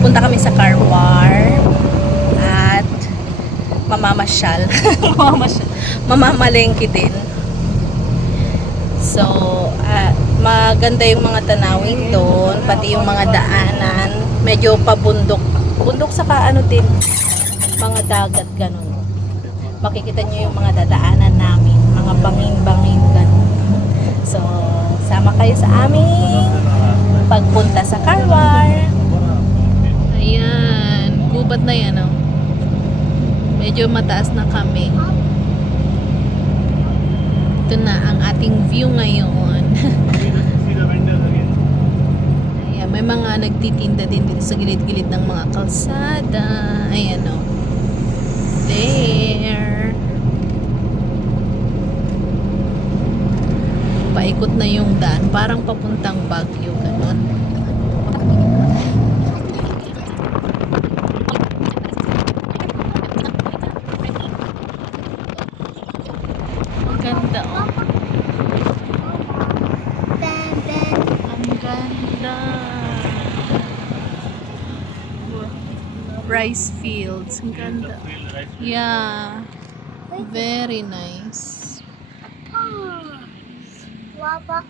pupunta kami sa Carwar at mamamasyal. Mamamalengke din. So, maganda yung mga tanawin doon, pati yung mga daanan, medyo pabundok. Bundok saka ano din, mga dagat ganun. Makikita nyo yung mga dadaanan namin, mga bangin-bangin ganun. So, sama kayo sa aming pagpunta sa Carwar. Ayan, gubat na yan, oh. Medyo mataas na kami. Ito na ang ating view ngayon. Ayan, may mga nagtitinda din dito sa gilid-gilid ng mga kalsada. Ayan, oh. There. Paikot na yung daan. Parang papuntang Baguio. Ganon. Ang ganda, oh. Ang ganda. Rice fields. Ang ganda. Yeah. Very nice. Wapak.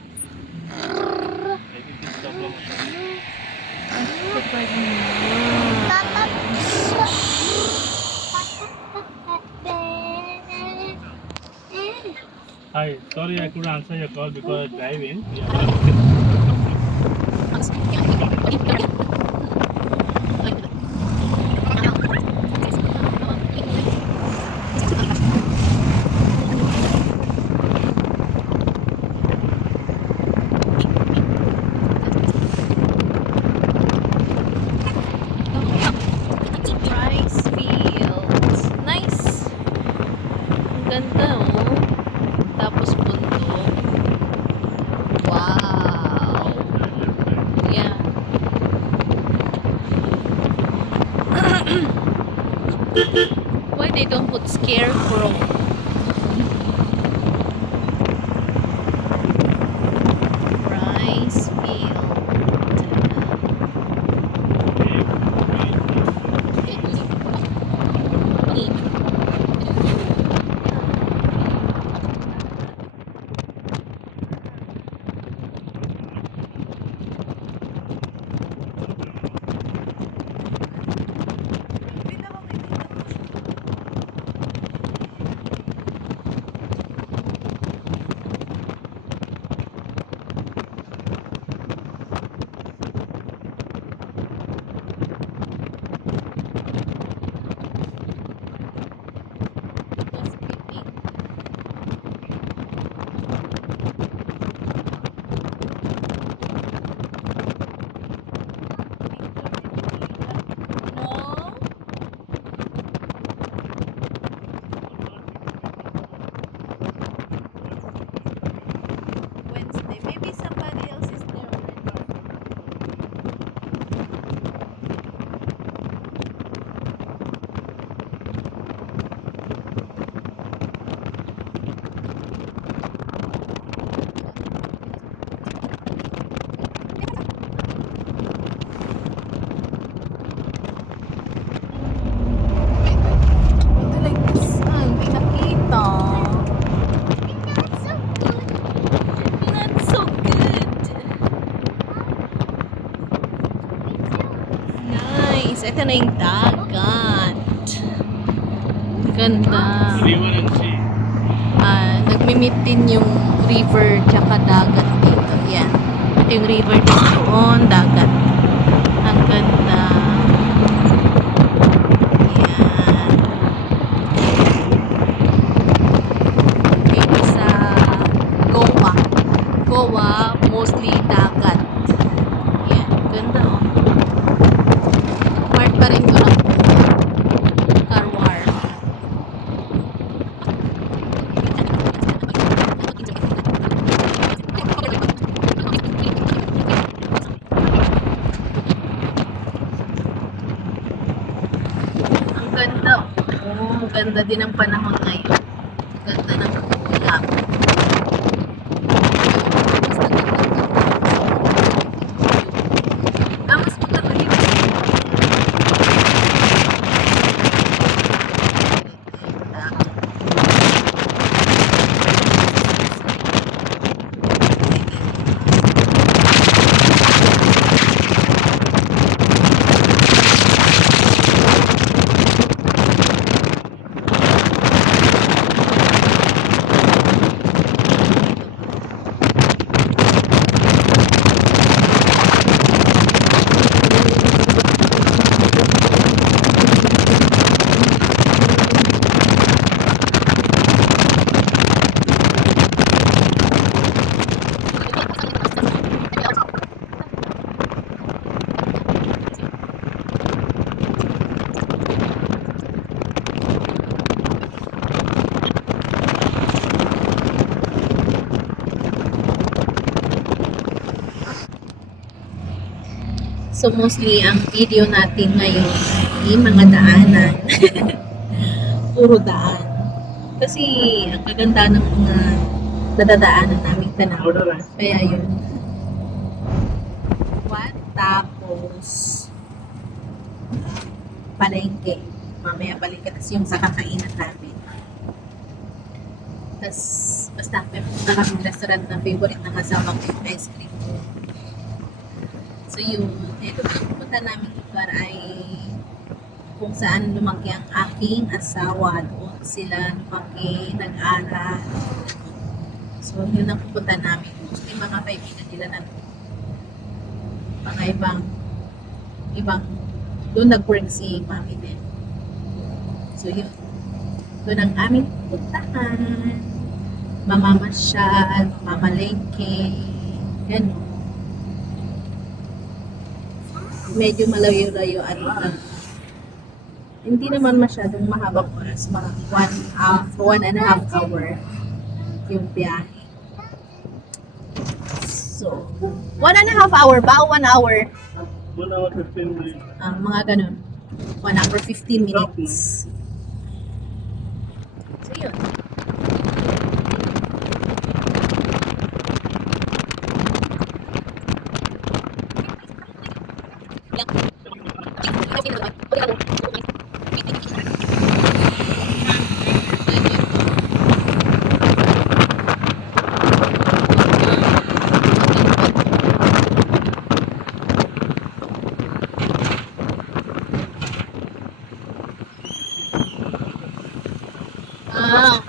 Hi, sorry I couldn't answer your call because driving. Rice fields. Nice. Ang ganda, oh. Tapos bundok. Wow. Yeah. Why they don't put scarecrow? Rice field. Wednesday. Maybe somebody else is there already. Like this. Hindi nakita. Not so good. Nice. Ito na yung dagat. Ganda. River and sea. Nagmi-meet din yung river tsaka dagat dito. Yan. Ito yung river din doon, dagat. Ang ganda. Yan. Dito sa Goa. Goa, mostly dagat. Yan. Ganda, oh. Part pa rin ko ng Carwar. Ang ganda. Oh, ganda din ang panahon ngayon. Ganda ng ulap. Mas maganda dito. Mas maganda dito. So mostly ang video natin ngayon ay mga daanan. Puro daan. Kasi ang gaganda ng mga nadadaanan namin tanaw. Kaya yun. What? Tapos palengke. Mamaya palengke. Tapos yung sa kakainan namin. Tapos basta may pupunta kami restaurant na favorite ng asawa ko yung ice cream. So yun, ito ang pupunta namin lugar ay kung saan lumaki ang aking asawa. Doon sila lumaki, nag-aral. So yun ang pupunta namin. Mostly mga kaibigan nila na mga ibang doon nag-work si mami din. So yun, doon ang aming pupuntahan. Mamamasyal, mamamalengke, gano'n. Medyo malayo-layo hindi naman masyadong mahabang oras, mga 1.5 hour yung biyahe. So, 1.5 hour ba o 1 hour? 1 hour 15 minutes. Mga ganun. 1 hour 15 minutes. So, yun.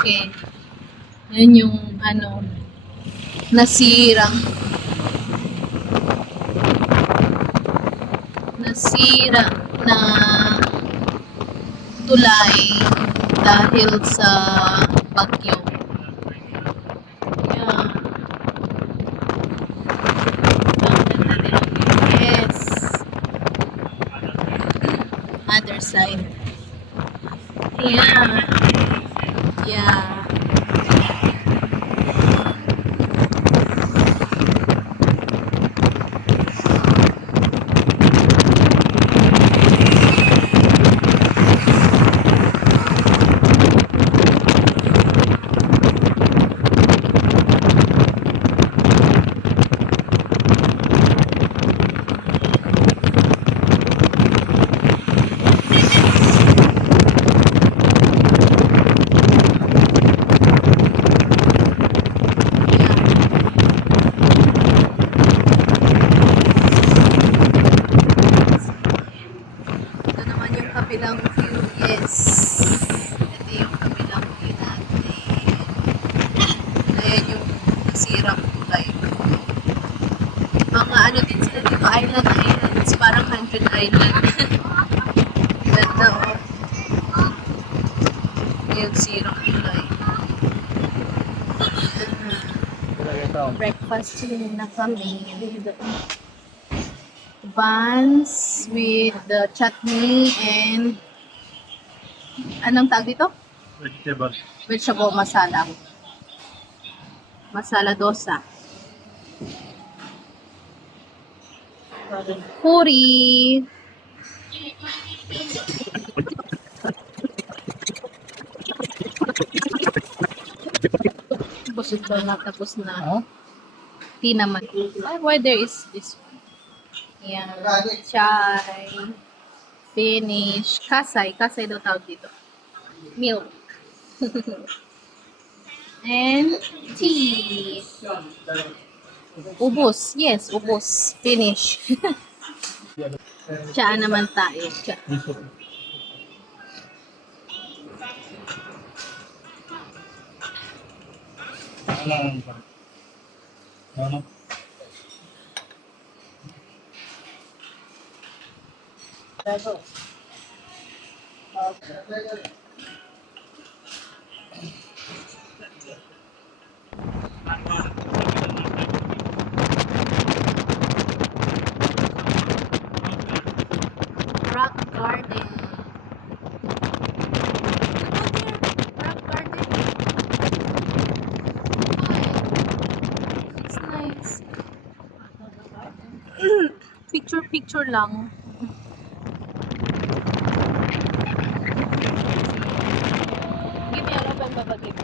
Okay. Yan yung nasira na tulay dahil sa bagyo. Yan. Yes. Other side. Yeah. Yeah. Kabilang view, yes. Ito yung kabilang view natin. Ayan yung nasirang tulay. Mga din sila dito, islands. Parang 100 island. Ganda, oh. Yung sirang tulay. Breakfast na kami. Buns with the chutney and anong tawag dito? Vegetable. Vegetable masala. Masala dosa. Puri. Busog na tapos na. Tea naman. Why there is this one? Yan. Chai. Finish. Kasay. Kasay daw tawag dito. Milk. And tea. Ubos. Yes, ubos. Finish. Tsa naman tayo. Tsa. Ano? Rock garden. Rock garden. It's nice. Picture Picture lang. Give me ano ba yung babagay mo?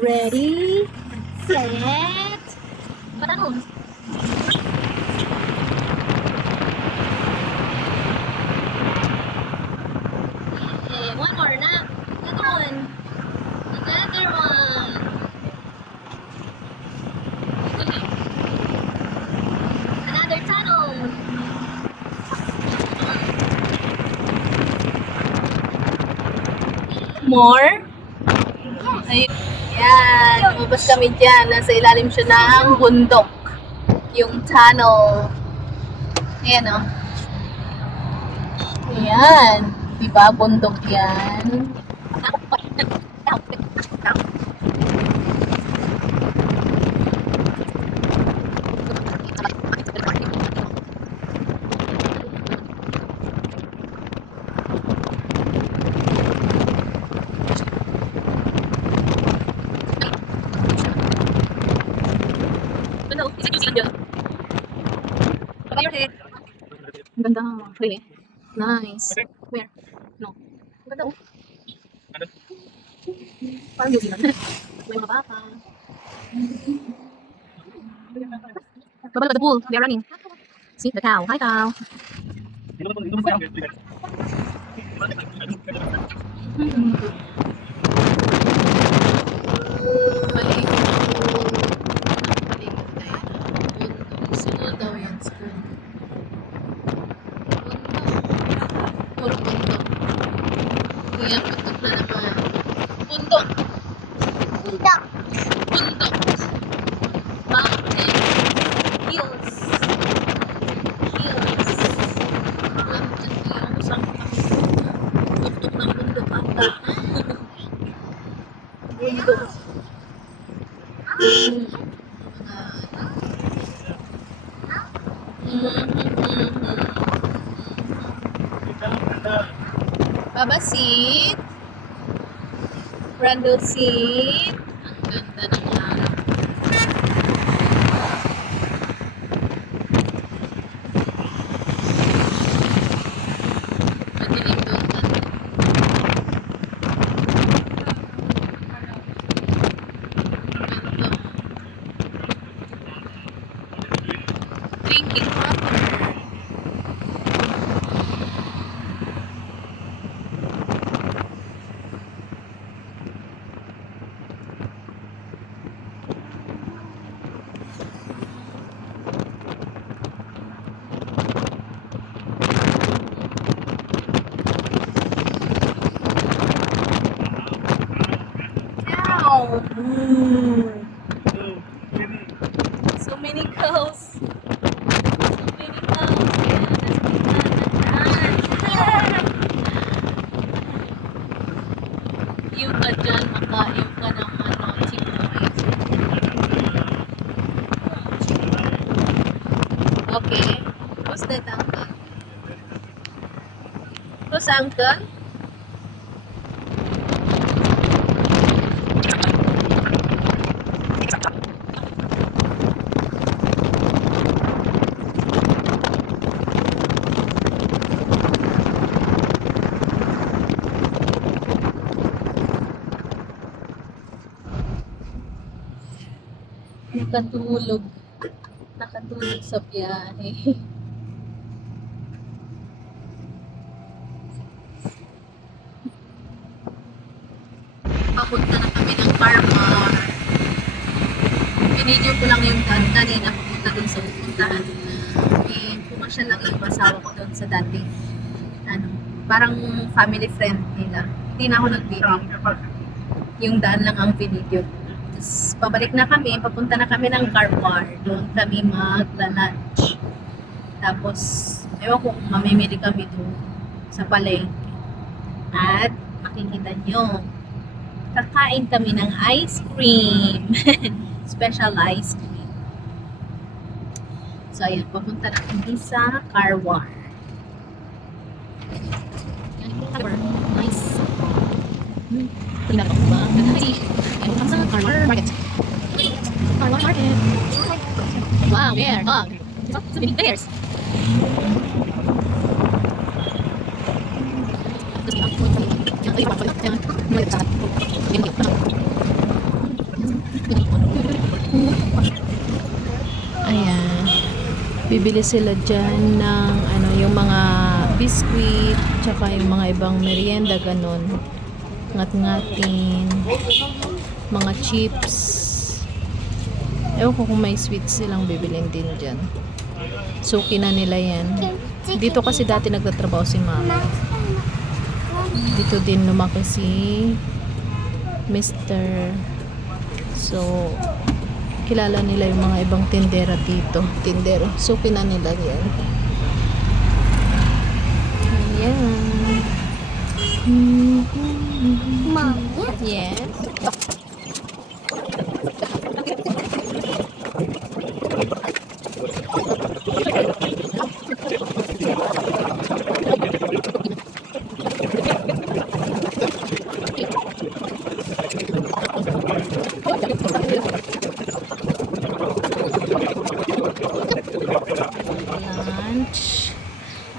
Ready, set, patanong. Okay, one more na. Another one. Another one. Okay. Another tunnel. More? Ayun. Yan. Lumabas kami dyan. Nasa ilalim siya ng bundok. Yung tunnel. Ayan o. Ayan. Diba? Bundok yan. Ano? Is it New Zealand yun? Baba your head. Ang ganda. Really? Nice. Where? No. Ang ganda oh. Parang New Zealand. May mga baka. Baba look at the bull. They are running. See the cow. Hi cow. School daw yan, school. Puro bundok. Kaya bundok na naman. Bundok. Bundok. Bundok. Mountain. Hills. Hills. Mountain hills. Ang tuktok ng bundok ata. Bundok. Baba seat. Randall seat. Ang ganda ng araw. Madilim doon. Drinking water. Wow! So many cows. So many cows. Yung ka dyan, makain ka ng ano, chicken. Okay. Who's that uncle? Who's uncle? Nakatulog. Nakatulog sa biyahe. Papunta na kami ng Carmar. Pinidyo ko lang yung kanina papunta dun sa pupuntahan. Eh, pumasya lang yung asawa ko dun sa dating ano, parang family friend nila. Hindi na ako nag-video. Yung daan lang ang video. Tapos, pabalik na kami, papunta na kami ng Carmar. Doon kami magla-lunch. Tapos, ewan ko kung mamimili kami doon sa palengke. At, makikita nyo, kakain kami ng ice cream. Special ice cream. So, So, ayun, papunta na kami sa car wash. Nice. Tingnan ko ba? Ayun, kami sa car wash market. Car wash market. Wow, bear, dog. So many bears. Ayan. Bibili sila dyan ng ano, yung mga biscuit, tsaka yung mga ibang merienda, ganun. Ngat-ngatin. Mga chips. Ewan ko kung may sweets silang bibiling din dyan. Suki na nila yan. Dito kasi dati nagtatrabaho si mama. Dito din lumaki si Mr. So, kilala nila yung mga ibang tindera dito. Tindero. Suki na nila yan. Ayan. Mom, Yes. Lunch.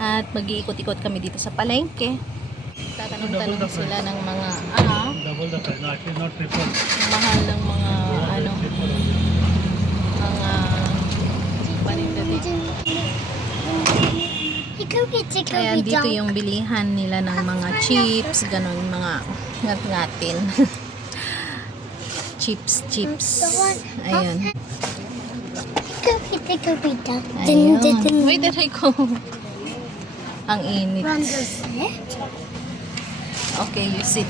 At mag-iikot-ikot kami dito sa palengke. Tatanong-tanong sila ng mga Double the price. No, actually not triple. mahal ng mga mga paninda dito. Ayan, dito yung bilihan nila ng mga chips, ganun, mga ngat-ngatin. chips. Ayun. Ayun. Wait, aray ko. Ang init. Okay, you sit.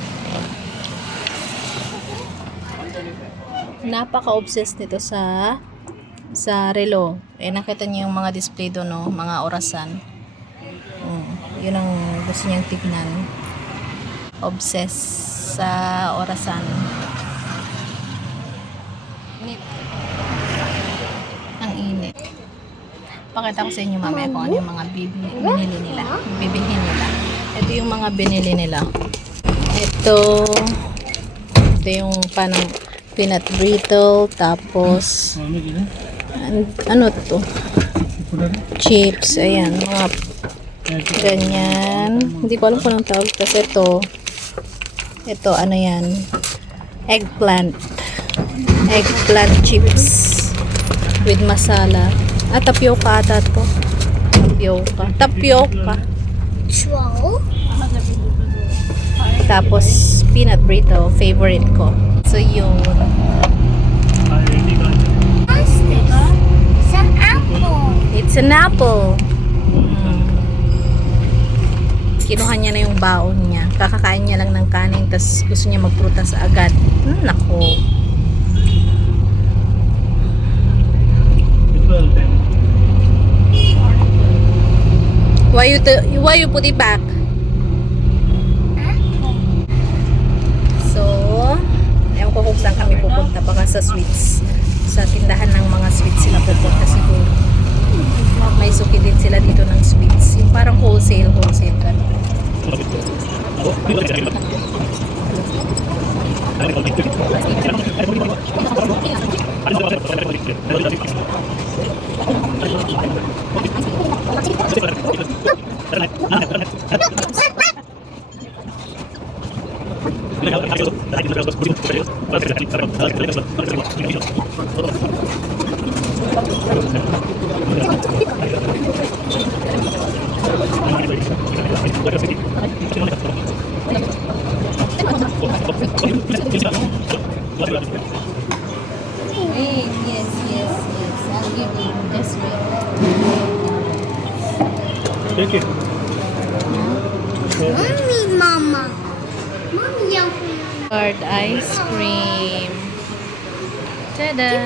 Napaka-obsessed nito sa relo. Nakita niyo yung mga display doon, no? Mga orasan. Yun ang gusto niyang tignan. Obsessed sa orasan. Init. Ang init. Pakita ko sa inyo mamaya kung ano yung mga binili nila. Bibilhin nila. Ito yung mga binili nila. Ito yung panang peanut brittle, tapos ano to? Chips, ayan, mga ganyan. Hindi ko alam kung anong tawag. Kasi ito ano yan? Eggplant chips with masala. Tapioca ata to. Tapioca. Tapos peanut brittle, favorite ko. So yun. It's an apple. Kinuha niya na yung baon niya. Kakakain niya lang ng kanin, tapos gusto niya magprutas agad. Nako. Why you put it back? So, ewan ko kung saan kami pupunta. Baka sa sweets. Sa tindahan ng mga sweets sila pupunta siguro. May suki din sila dito ng sweets. Yung parang wholesale ka. Hey, yes. I'll give you this way. Take it. Mama. Mommy, Hard ice cream. Tada!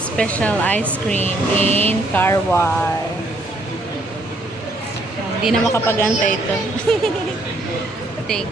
Special ice cream in Carwar. Hindi na makapag-antay ito. Take.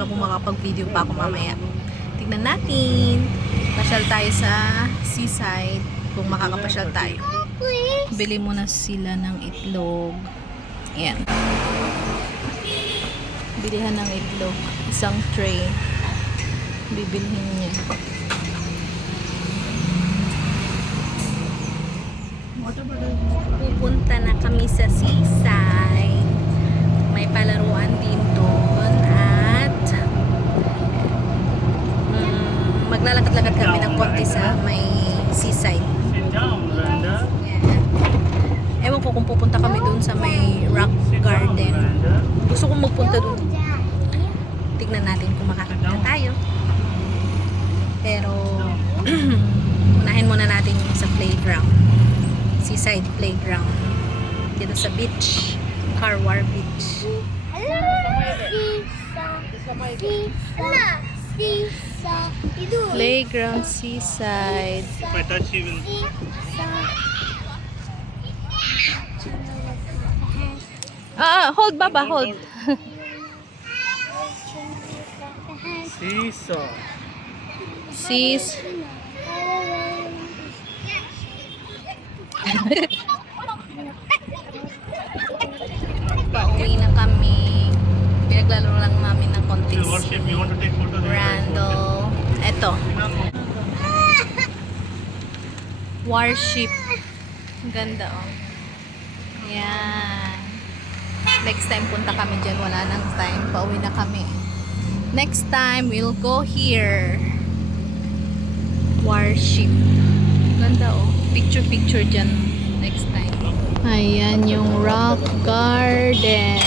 alam kung makapag-video pa ako mamaya. Tignan natin. Pasyal tayo sa seaside kung makakapasyal tayo. Bili muna sila ng itlog. Ayan. Bilihan ng itlog. Isang tray. Bibilhin niya. Pupunta na kami sa seaside. May palaruan din doon at maglalakad-lakad kami ng konti sa may seaside. Sit down, Miranda. Yan. Ewan ko kung pupunta kami doon sa may rock garden. Miranda. Gusto kong magpunta doon. Tignan natin kung makakapunta tayo. Pero unahin muna natin yung sa playground. Seaside playground. Dito sa beach. Carwar Beach. Playground seaside. If I touch you, will Hold baba, hold. seesaw. Sis. Pauwi na kami. Pinaglalaro lang namin ng konti. You worship, you want to take photo? Randall. Eto. Warship. Ang ganda oh. Yan. Next time punta kami dyan. Wala nang time. Pauwi na kami. Next time we'll go here. Warship. Ganda oh. Picture dyan. Next time. Ayan yung rock garden.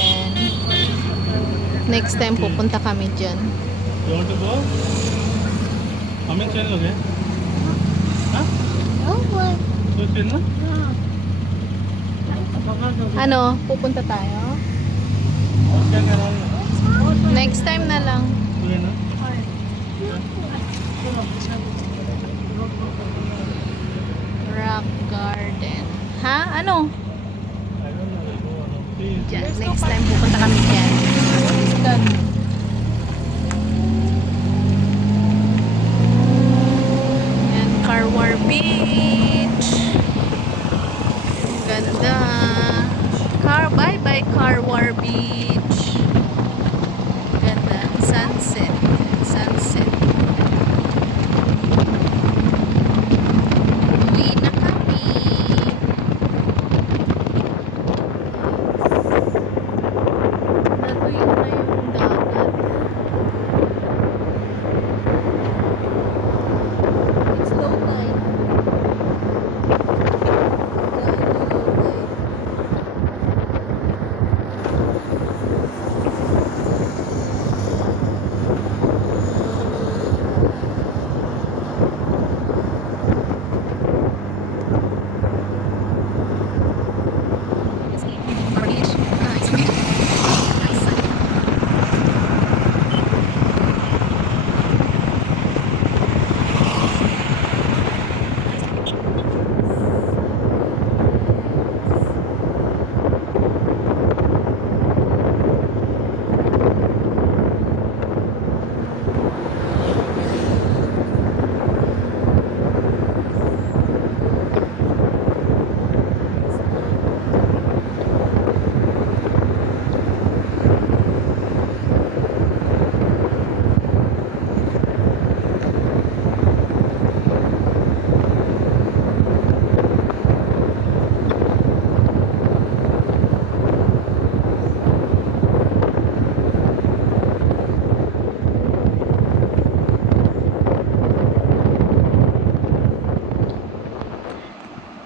Next time pupunta kami dyan. You want to go? हमें चलोगे? हाँ? तो चलना? Ano? Pupunta tayo? क्या कर रहा है? Next time na lang. तू है ना? Rock garden. Ha? Ano? I don't know. We'll go on a please. Diyan. Next time pupunta kami dyan. Yan. Carwar Beach. Ganda. Bye-bye Carwar Beach. Ganda. Sunset. Uwi na kami. Natuyo na yung dagat. It's low tide.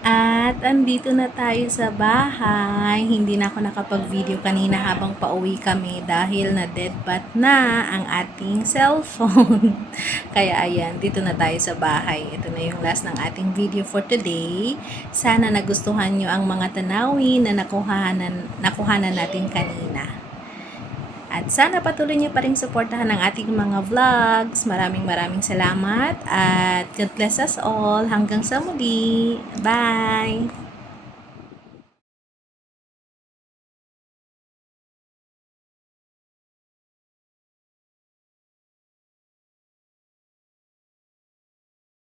At andito na tayo sa bahay. Hindi na ako nakapag-video kanina habang pauwi kami dahil na deadbat na ang ating cellphone. Kaya ayan, dito na tayo sa bahay. Ito na yung last ng ating video for today. Sana nagustuhan nyo ang mga tanawin na nakuhanan natin kanina. At sana patuloy niyo pa rin suportahan ang ating mga vlogs. Maraming salamat at God bless us all. Hanggang sa muli. Bye!